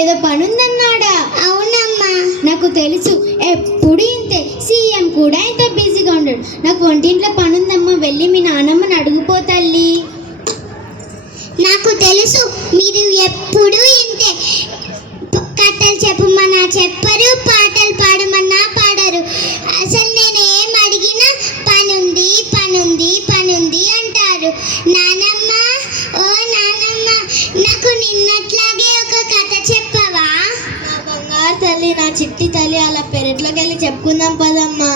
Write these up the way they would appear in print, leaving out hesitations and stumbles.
ఏదో పనుందన్నాడా? అవునమ్మా. నాకు తెలుసు, ఎప్పుడు ఇంతే. సీఎం కూడా ఇంత బిజీగా ఉండడు. నాకు వంటింట్లో పనుందమ్మా, వెళ్ళి మీ నాన్నమ్మని అడుగుపో తల్లి. నాకు తెలుసు, మీరు ఎప్పుడు ఇంతే. కథలు చెప్పమన్నా చెప్పరు, పాటలు పాడమన్నా పాడరు. అసలు నేను ఏం అడిగినా పనుంది పనుంది పనుంది అంటారు. నానమ్మ, ఓ నానమ్మ, నాకు నిన్నట్లాగే ఒక కథ చెప్పవా? నా బంగారు తల్లి, నా చిట్టి తల్లి, అలా పెరట్లోకి వెళ్ళి చెప్పుకుందాం పదమ్మా.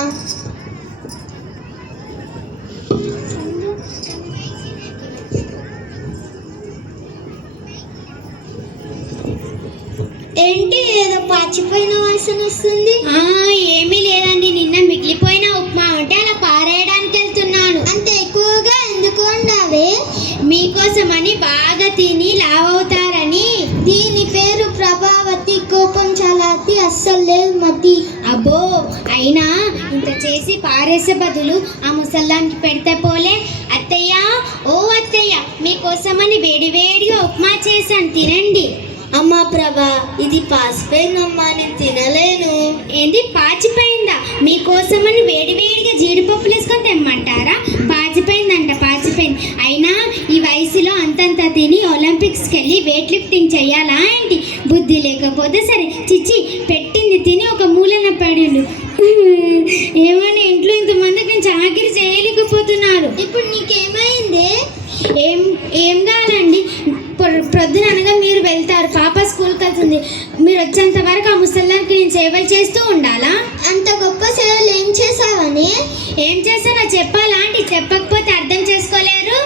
ఏంటి ఏదో పాచిపోయిన వాసన వస్తుంది? ఏమీ లేదండి, నిన్న మిగిలిపోయిన ఉప్మా ఉంటే అలా పారేయడానికి వెళ్తున్నాను. అంత ఎక్కువగా ఎందుకు వండావే? మీకోసమని బాగా తిని లావవుతారని. దీని పేరు ప్రభావతి. కోపం చాలా అతి, అస్సలు లేదు మతి. అబ్బో, అయినా ఇంత చేసి పారేసే బదులు ఆ ముసల్లానికి పెడితే పోలే. అత్తయ్య, ఓ అత్తయ్య, మీకోసమని వేడివేడిగా ఉప్మా చేశాను, తినండి. అమ్మా ప్రభా, ఇది పాసిపోయిందమ్మా, నేను తినలేను. ఏంది పాచిపోయిందా? మీకోసమని వేడివేడిగా జీడిపప్పులు వేసుకొని తెమ్మంటారా? పాచిపోయిందంట, పాచిపోయింది. అయినా ఈ వయసులో అంతంత తిని ఒలింపిక్స్కి వెళ్ళి వెయిట్ లిఫ్టింగ్ చెయ్యాలా ఏంటి? బుద్ధి లేకపోతే సరే. చిచ్చి, పెట్టింది తిని ఒక మూలన పడిండు. ఏమని ఇంట్లో ఇంతమందికి నేను చాకిరి చేయలేకపోతున్నారు. ఇప్పుడు నీకేమైంది? ఏం కావాలండి? ప్రొద్దున అనగా మీరు వెళ్తారు, పాప స్కూల్కి వెళ్తుంది. మీరు వచ్చేంత వరకు ఆ ముసల్లానికి నేను సేవలు చేస్తూ ఉండాలా? అంత గొప్ప సేవలు ఏం చేసావని? ఏం చేసానో చెప్పాలా అంటే? చెప్పకపోతే అర్థం చేసుకోలేరు.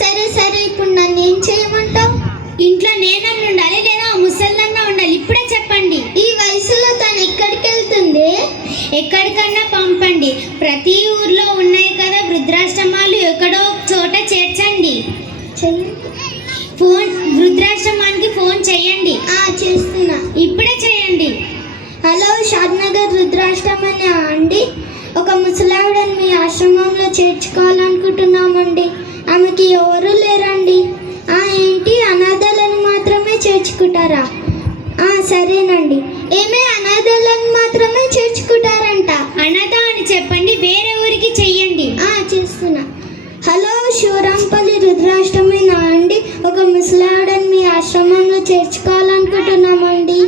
సరే సరే, ఇప్పుడు నన్ను ఏం చేయమంటావు? ఇంట్లో నేనన్నా ఉండాలి లేదా ఆ ముసల్లన్నా ఉండాలి? ఇప్పుడే చెప్పండి. ఈ వయసులో తను ఎక్కడికి వెళ్తుంది? ఎక్కడికన్నా పంపండి. ప్రతి ఊర్లో ఉన్నాయి కదా వృద్ధాశ్రమాలు, ఎక్కడో చోట చేర్చండి. వృద్ధాశ్రమానికి ఫోన్ చేయండి. చేస్తున్నా, ఇప్పుడే చేయండి. హలో, షాద్నగర్ వృద్ధాశ్రమం అండి. ఒక ముసలావిడని మీ ఆశ్రమంలో చేర్చుకోవాలనుకుంటున్నామండి. ఆమెకి ఎవరు లేరండి. ఏంటి, అనాథాలను మాత్రమే చేర్చుకుంటారా? సరేనండి. ఏమే అనాథాలను మాత్రమే చేర్చుకుంటారంట? అనాథ అని చెప్పండి, వేరే ఊరికి చెయ్యండి. చేస్తున్నా. హలో, శివరాంపల్లి వృద్ధాశ్రమేనా అండి? ఒక ముసలావిడని మీ ఆశ్రమంలో చేర్చుకోవాలనుకుంటున్నామండి.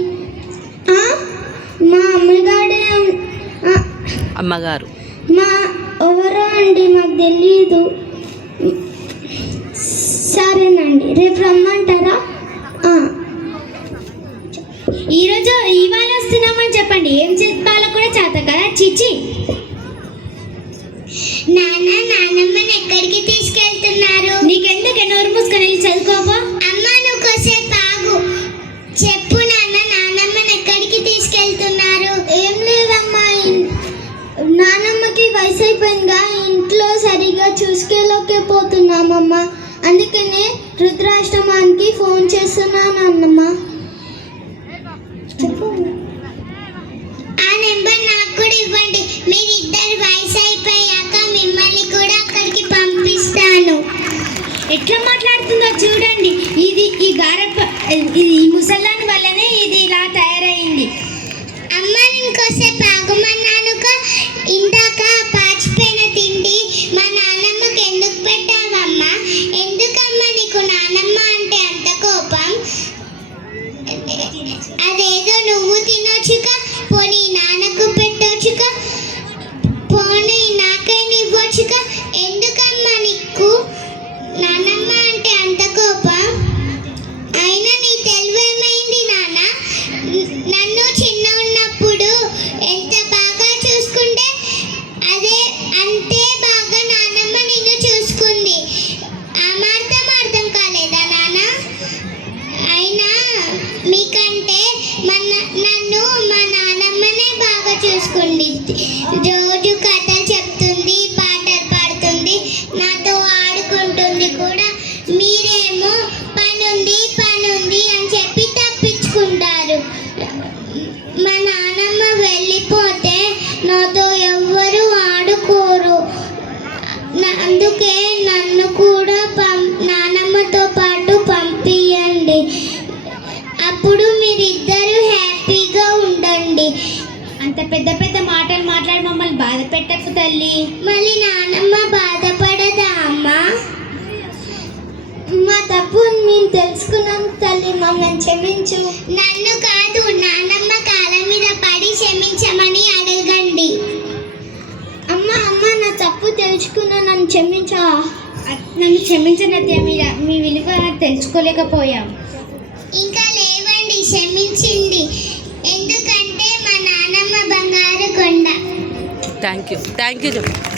మా అమ్మగారు మా ఎవరో అండి, మాకు తెలీదు. సరేనండి, రేపు రమ్మంటారా? ఇవాళ వస్తున్నామని చెప్పండి. ఏం చెప్పాలో కూడా చేత కదా. చిచ్చి, నాన్నమ్మని ఎక్కడికి తీసుకెళ్తున్నారు? నీకెందుకు? నోరు మూసుకొని చదువుకోపో. అమ్మా, నువ్వు కోసేపు ఆగు. చెప్పు నాన్న, నాన్నమ్మని ఎక్కడికి తీసుకెళ్తున్నారు? ఏం లేదమ్మా, నాన్నమ్మకి వయసు అయిపోయిందిగా, ఇంట్లో సరిగా చూసుకెళ్ళకపోతున్నామమ్మా. అందుకనే వృద్ధాశ్రమానికి ఫోన్ చేస్తున్నాను అన్నమ్మా. చెప్పు. ఆ నెంబర్ నాకు కూడా ఇవ్వండి. మీరిద్దరు వయసు అయిపోయాక మిమ్మల్ని కూడా అక్కడికి పంపిస్తాను. ఎట్లా మాట్లాడుతుందో చూడండి. ఈ ముసల్లాని వల్లనే ఇది ఇలా తయారైంది. అమ్మ, నేను కోసేపు ఆగమన్నానుక. ఇందాక పాచిపోయిన తిండి మా నాన్నమ్మకి ఎందుకు పెట్టావమ్మా? ఎందుకమ్మా నీకు నాన్నమ్మ అంటే అంత కోపం? అదేదో నువ్వు తినొచ్చుక, పోనీ నాన్నకు పెట్టొచ్చుక, పోనీ నాకైనా ఇవ్వచ్చుక. ఎందుకమ్మా నీకు నాన్నమ్మ అంటే అంత కోపం? అయినా నీ తెలివేమైంది నాన్న? నన్ను చిన్న ఉన్నప్పుడు ఎంత బాగా చూసుకుంటే అంతే బాగా నాన్నమ్మ నిన్ను చూసుకుంది. ఆ మాత్రం అర్థం కాలేదా నాన్న? అయినా మీకంటే నన్ను మా నాన్నమ్మనే బాగా చూసుకుంది. రోజు కథలు చెప్తుంది, పాటలు పాడుతుంది, నాతో ఆడుకుంటుంది కూడా. మీరేమో పనుంది పనుంది అని చెప్పి తప్పించుకుంటారు. మా నాన్నమ్మ వెళ్ళిపోతే నాతో ఎవ్వరూ ఆడుకోరు. అందుకే నన్ను కూడా నాన్నమ్మతో పాటు పంపియండి. అప్పుడు మీ మీరిద్దరూ హ్యాపీగా ఉండండి. అంత పెద్ద పెద్ద మాటలు మాట్లాడి మమ్మల్ని బాధ పెట్టకు తల్లి. మళ్ళీ నానమ్మ బాధపడదా అమ్మా? మా తప్పు మేము తెలుసుకున్నాం తల్లి, మమ్మల్ని క్షమించు. నన్ను కాదు, నానమ్మ కాళ్ళ మీద పడి క్షమించమని అడగండి. అమ్మ అమ్మ నా తప్పు తెలుసుకున్నా, నన్ను క్షమించా. నన్ను క్షమించనత్య, మీ విలువ తెలుసుకోలేకపోయాం. ఇంకా లేవండి, క్షమించింది. ఎందుకంటే మా నానమ్మ బంగారు కొండ. థ్యాంక్ యూ చెప్పు.